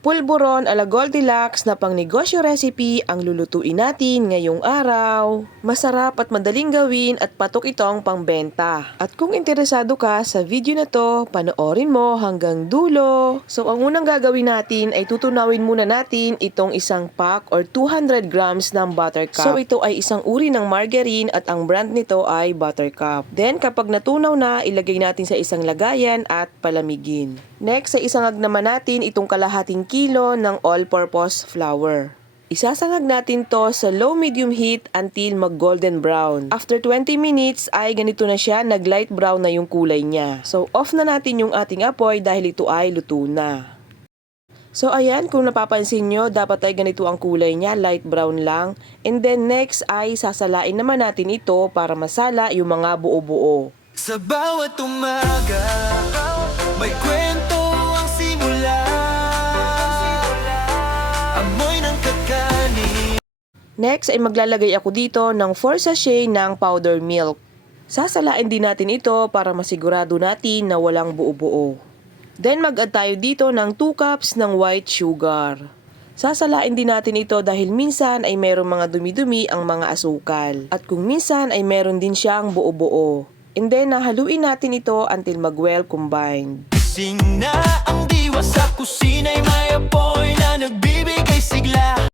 Pulburon ala Goldilocks na pangnegosyo recipe ang lulutuin natin ngayong araw. Masarap at madaling gawin at patok itong pangbenta. At kung interesado ka sa video na to, panoorin mo hanggang dulo. So ang unang gagawin natin ay tutunawin muna natin itong isang pack or 200 grams ng Buttercup. So ito ay isang uri ng margarine at ang brand nito ay Buttercup. Then kapag natunaw na, ilagay natin sa isang lagayan at palamigin. Next, sa isangag naman natin itong kalahating kilo ng all-purpose flour. Isasangag natin to sa low-medium heat until mag-golden brown. After 20 minutes ay ganito na siya, nag-light brown na yung kulay niya. So off na natin yung ating apoy dahil ito ay luto na. So ayan, kung napapansin nyo, dapat ay ganito ang kulay niya, light brown lang. And then next ay sasalain naman natin ito para masala yung mga buo-buo. Sa bawat umaga, may kwento ang simula. Amoy ng kakanin. Next ay maglalagay ako dito ng 4 sachet ng powder milk. Sasalain din natin ito para masigurado natin na walang buo-buo. Then mag-add tayo dito ng 2 cups ng white sugar. Sasalain din natin ito dahil minsan ay merong mga dumi-dumi ang mga asukal. At kung minsan ay meron din siyang buo-buo. And then nahaluin natin ito until mag-well combined. Sing na ang diwa sa kusina'y may apoy na nagbibigay sigla.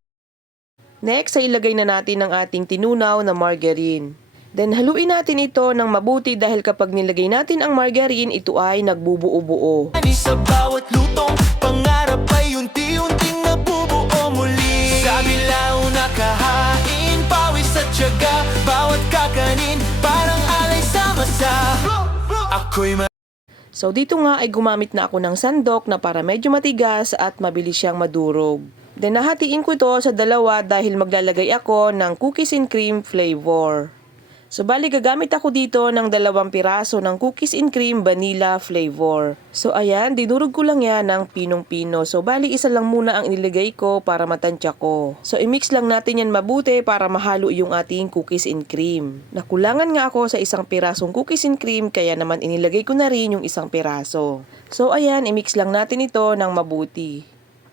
Next ay ilagay na natin ang ating tinunaw na margarine. Then haluin natin ito ng mabuti dahil kapag nilagay natin ang margarine, ito ay nagbubuo-buo. Sa bawat lutong pangarap ay unti-unting nabubuo muli. Sa bilaw na kahain, pawis at tiyaga, bawat kakanin parang alay sa masa. Ako'y So dito nga ay gumamit na ako ng sandok na para medyo matigas at mabilis siyang madurog. Then nahatiin ko ito sa dalawa dahil maglalagay ako ng cookies and cream flavor. So bali gagamit ako dito ng 2 piraso ng cookies and cream vanilla flavor. So ayan, dinurog ko lang yan ng pinong-pino. So bali isa lang muna ang inilagay ko para matansya ko. So i-mix lang natin yan mabuti para mahalo yung ating cookies and cream. Nakulangan nga ako sa 1 pirasong cookies and cream kaya naman inilagay ko na rin yung 1 piraso. So ayan, i-mix lang natin ito ng mabuti.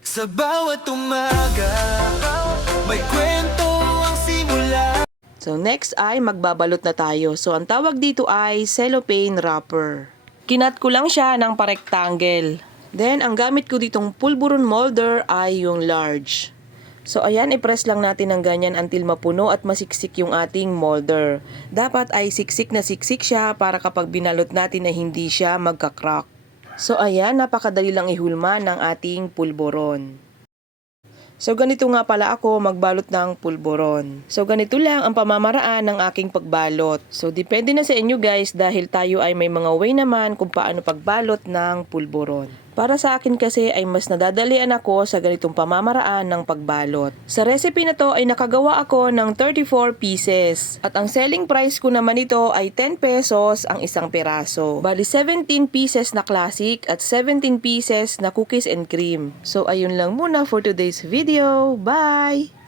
sa bawat umaga, may kwento ang simula. So next ay magbabalot na tayo. So ang tawag dito ay cellophane wrapper. Kinat ko lang siya ng pa-rectangle. Then ang gamit ko ditong pulburon molder ay yung large. So ayan, i-press lang natin ng ganyan until mapuno at masiksik yung ating molder. Dapat ay siksik na siksik siya para kapag binalot natin ay hindi siya magka-crack. So ayan, napakadali lang ihulma ng ating pulburon. So ganito nga pala ako magbalot ng pulburon. So ganito lang ang pamamaraan ng aking pagbalot. So depende na sa inyo guys dahil tayo ay may mga way naman kung paano pagbalot ng pulburon. Para sa akin kasi ay mas nadadalian ako sa ganitong pamamaraan ng pagbalot. Sa recipe na to ay nakagawa ako ng 34 pieces. At ang selling price ko naman ito ay 10 pesos ang isang piraso. Bali 17 pieces na classic at 17 pieces na cookies and cream. So ayun lang muna for today's video. Bye!